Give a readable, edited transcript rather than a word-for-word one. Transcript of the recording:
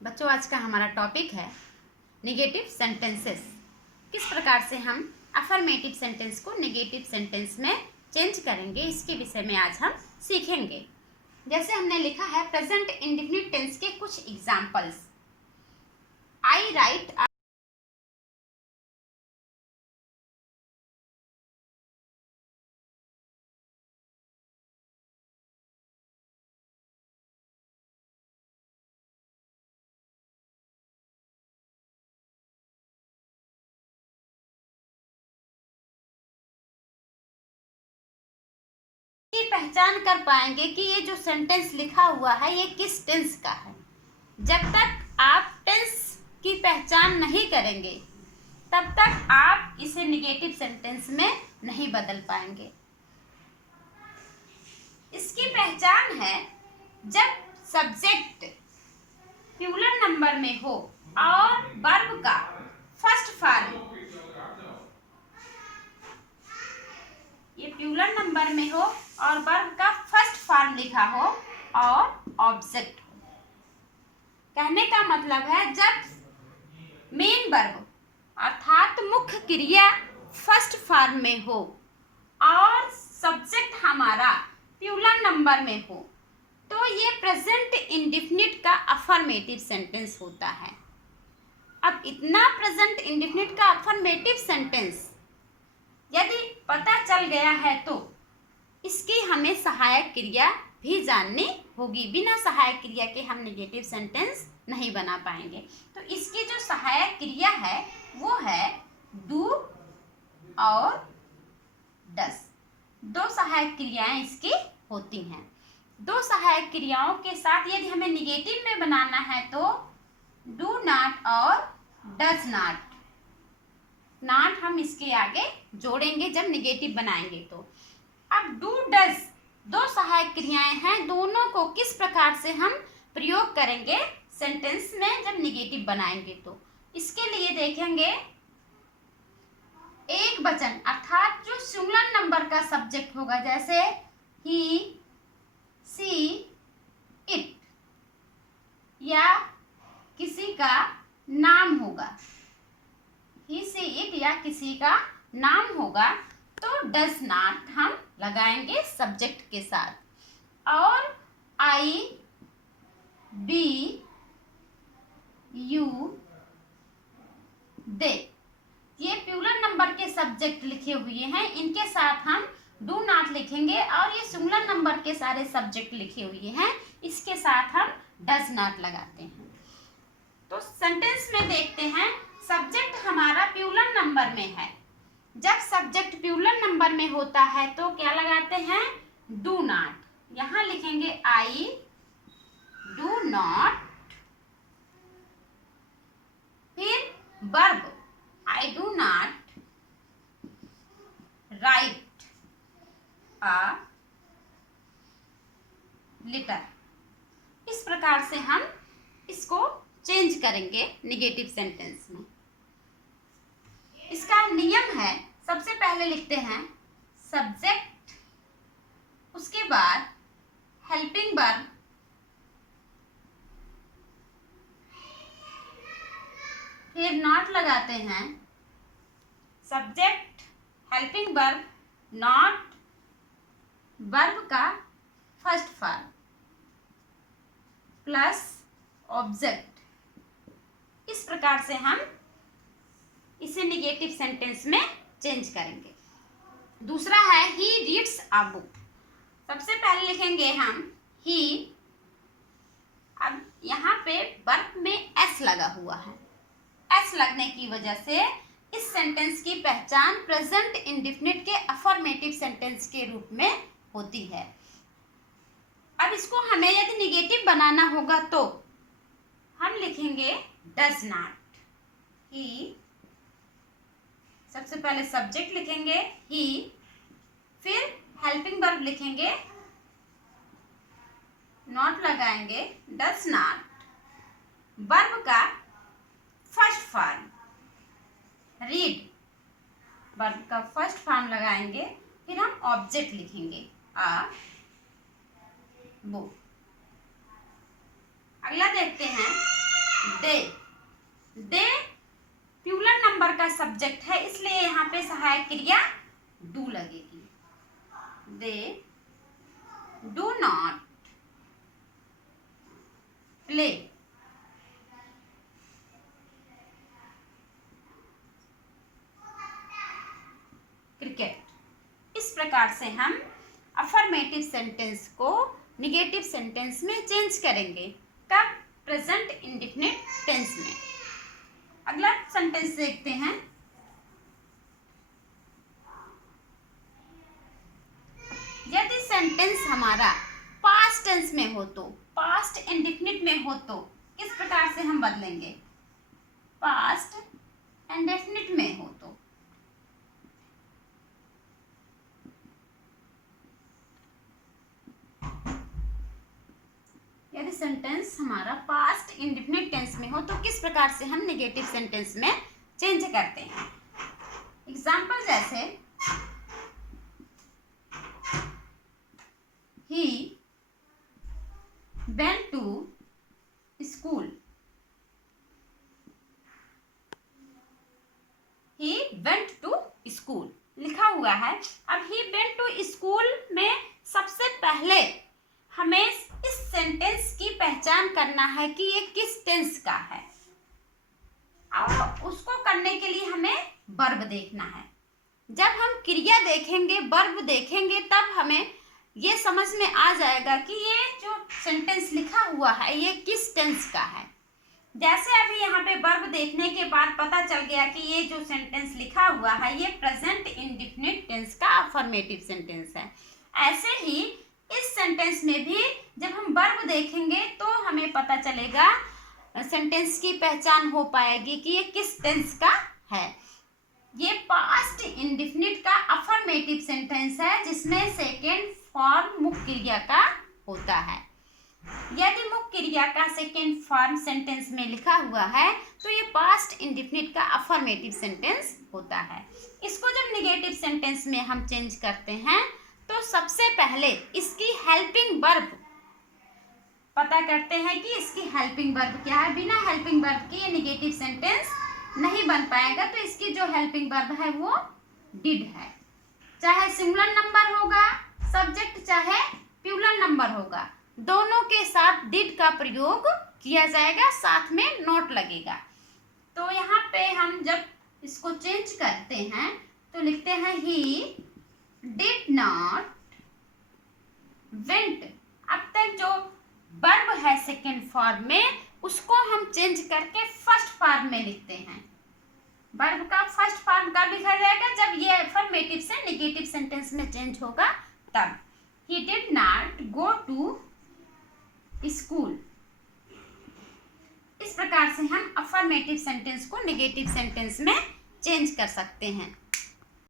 बच्चों, आज का हमारा टॉपिक है नेगेटिव सेंटेंसेस। किस प्रकार से हम अफर्मेटिव सेंटेंस को नेगेटिव सेंटेंस में चेंज करेंगे, इसके विषय में आज हम सीखेंगे। जैसे हमने लिखा है प्रेजेंट इंडेफिनिट टेंस के कुछ एग्जांपल्स। आई राइट की पहचान कर पाएंगे कि ये जो सेंटेंस लिखा हुआ है ये किस टेंस का है। जब तक आप टेंस की पहचान नहीं करेंगे तब तक आप इसे नेगेटिव सेंटेंस में नहीं बदल पाएंगे। इसकी पहचान है जब सब्जेक्ट प्लूरल नंबर में हो और वर्ब का फर्स्ट फॉर्म ये प्लूरल नंबर में हो और वर्ब का फर्स्ट फॉर्म लिखा हो और ऑब्जेक्ट हो। कहने का मतलब है जब मेन वर्ब अर्थात मुख्य क्रिया फर्स्ट फॉर्म में हो और सब्जेक्ट हमारा प्लूरल नंबर में हो तो ये प्रेजेंट इंडेफिनिट का अफर्मेटिव सेंटेंस होता है। अब इतना प्रेजेंट इंडेफिनिट का अफर्मेटिव सेंटेंस यदि पता चल गया है तो इसकी हमें सहायक क्रिया भी जाननी होगी। बिना सहायक क्रिया के हम नेगेटिव सेंटेंस नहीं बना पाएंगे। तो इसकी जो सहायक क्रिया है वो है डू और डस। दो सहायक क्रियाएं इसकी होती हैं। दो सहायक क्रियाओं के साथ यदि हमें नेगेटिव में बनाना है तो डू नॉट और डज नॉट हम इसके आगे जोड़ेंगे जब नेगेटिव बनाएंगे तो। अब डू डज दो सहायक क्रियाएं हैं, दोनों को किस प्रकार से हम प्रयोग करेंगे सेंटेंस में जब नेगेटिव बनाएंगे तो इसके लिए देखेंगे एक वचन अर्थात जो सिंगुलर नंबर का सब्जेक्ट होगा, जैसे ही सी इट, या किसी का नाम होगा ही सी इट या किसी का नाम होगा तो डज नॉट हम लगाएंगे सब्जेक्ट के साथ। और आई बी यू दे ये प्लूरल नंबर के सब्जेक्ट लिखे हुए हैं, इनके साथ हम डू नॉट लिखेंगे और ये सिंगुलर नंबर के सारे सब्जेक्ट लिखे हुए हैं, इसके साथ हम डज नॉट लगाते हैं। तो सेंटेंस में देखते हैं सब्जेक्ट हमारा प्लूरल नंबर में है। जब सब्जेक्ट प्लूरल नंबर में होता है तो क्या लगाते हैं डू नॉट। यहां लिखेंगे आई डू नॉट, फिर verb I do not write a letter. इस प्रकार से हम इसको चेंज करेंगे नेगेटिव सेंटेंस में। इसका नियम है, सबसे पहले लिखते हैं सब्जेक्ट, उसके बाद हेल्पिंग वर्ब, फिर नॉट लगाते हैं, subject helping verb not, verb का फर्स्ट फॉर्म प्लस ऑब्जेक्ट। इस प्रकार से हम इसे नेगेटिव सेंटेंस में चेंज करेंगे। दूसरा है ही रीड्स अ बुक। सबसे पहले लिखेंगे हम ही, अब यहाँ पे वर्ब में एस लगा हुआ है। एस लगने की वजह से इस सेंटेंस की पहचान प्रेजेंट इंडेफिनिट के अफर्मेटिव सेंटेंस के रूप में होती है। अब इसको हमें यदि नेगेटिव बनाना होगा तो हम लिखेंगे डज नॉट। ही, सबसे पहले सब्जेक्ट लिखेंगे ही, फिर हेल्पिंग वर्ब लिखेंगे, नॉट लगाएंगे, डज नॉट, वर्ब का फर्स्ट फॉर्म रीड, वर्ब का फर्स्ट फॉर्म लगाएंगे, फिर हम ऑब्जेक्ट लिखेंगे आ बुक। अगला देखते हैं दे, दे प्लूरल नंबर का सब्जेक्ट है, इसलिए यहाँ पे सहायक क्रिया डू लगेगी। They do not play. Cricket. इस प्रकार से हम अफर्मेटिव सेंटेंस को निगेटिव सेंटेंस में चेंज करेंगे। कब? प्रेजेंट इंडेफिनिट टेंस में। अगला सेंटेंस देखते हैं। यदि सेंटेंस हमारा पास्ट टेंस में हो तो, पास्ट इंडेफिनिट में हो तो किस प्रकार से हम बदलेंगे? पास्ट इंडेफिनिट में हो तो यदि सेंटेंस हमारा पास्ट इंडेफिनिट टेंस में हो तो किस प्रकार से हम नेगेटिव सेंटेंस में चेंज करते हैं? एग्जाम्पल जैसे he went to school, he went to school लिखा हुआ है। अब ही वेंट टू स्कूल में सबसे पहले हमें इस सेंटेंस की पहचान करना है कि ये किस टेंस का है, और उसको करने के लिए हमें वर्ब देखना है। जब हम क्रिया देखेंगे, वर्ब देखेंगे, तब हमें ये समझ में आ जाएगा कि ये जो सेंटेंस लिखा हुआ है ये किस टेंस का है। जैसे अभी यहाँ पे वर्ब देखने के बाद पता चल गया कि ये जो सेंटेंस लिखा हुआ है ये प्रेजेंट इंडेफिनिट टेंस का अफर्मेटिव सेंटेंस है। ऐसे ही इस सेंटेंस में भी जब हम वर्ब देखेंगे तो हमें पता चलेगा, सेंटेंस की पहचान हो पाएगी कि ये किस टेंस का है। ये पास्ट इंडेफिनिट का अफर्मेटिव सेंटेंस है जिसमें सेकेंड फॉर्म मुख्य क्रिया का होता है। यदि मुख्य क्रिया का सेकेंड फॉर्म सेंटेंस में लिखा हुआ है तो ये पास्ट इंडेफिनिट का अफर्मेटिव सेंटेंस होता है। इसको जब नेगेटिव सेंटेंस में हम चेंज करते हैं तो सबसे पहले इसकी हेल्पिंग वर्ब पता करते हैं कि इसकी हेल्पिंग वर्ब क्या है। बिना हेल्पिंग वर्ब के ये नेगेटिव सेंटेंस नहीं बन पाएगा। तो इसकी जो हेल्पिंग वर्ब है वो डिड है। चाहे सिंगुलर नंबर होगा सब्जेक्ट, चाहे प्लूरल नंबर होगा, दोनों के साथ डिड का प्रयोग किया जाएगा, साथ में नोट लगेगा। तो यहाँ पे हम जब इसको चेंज करते हैं तो लिखते हैं ही डिड नॉट वेंट। अब तक जो वर्ब है सेकेंड फॉर्म में उसको हम चेंज करके फर्स्ट फॉर्म में लिखते हैं। वर्ब का फर्स्ट फॉर्म कब लिखा जाएगा? जब ये अफर्मेटिव से नेगेटिव सेंटेंस में चेंज होगा तब। He did not go to school. इस प्रकार से हम अफर्मेटिव सेंटेंस को नेगेटिव सेंटेंस में चेंज कर सकते हैं।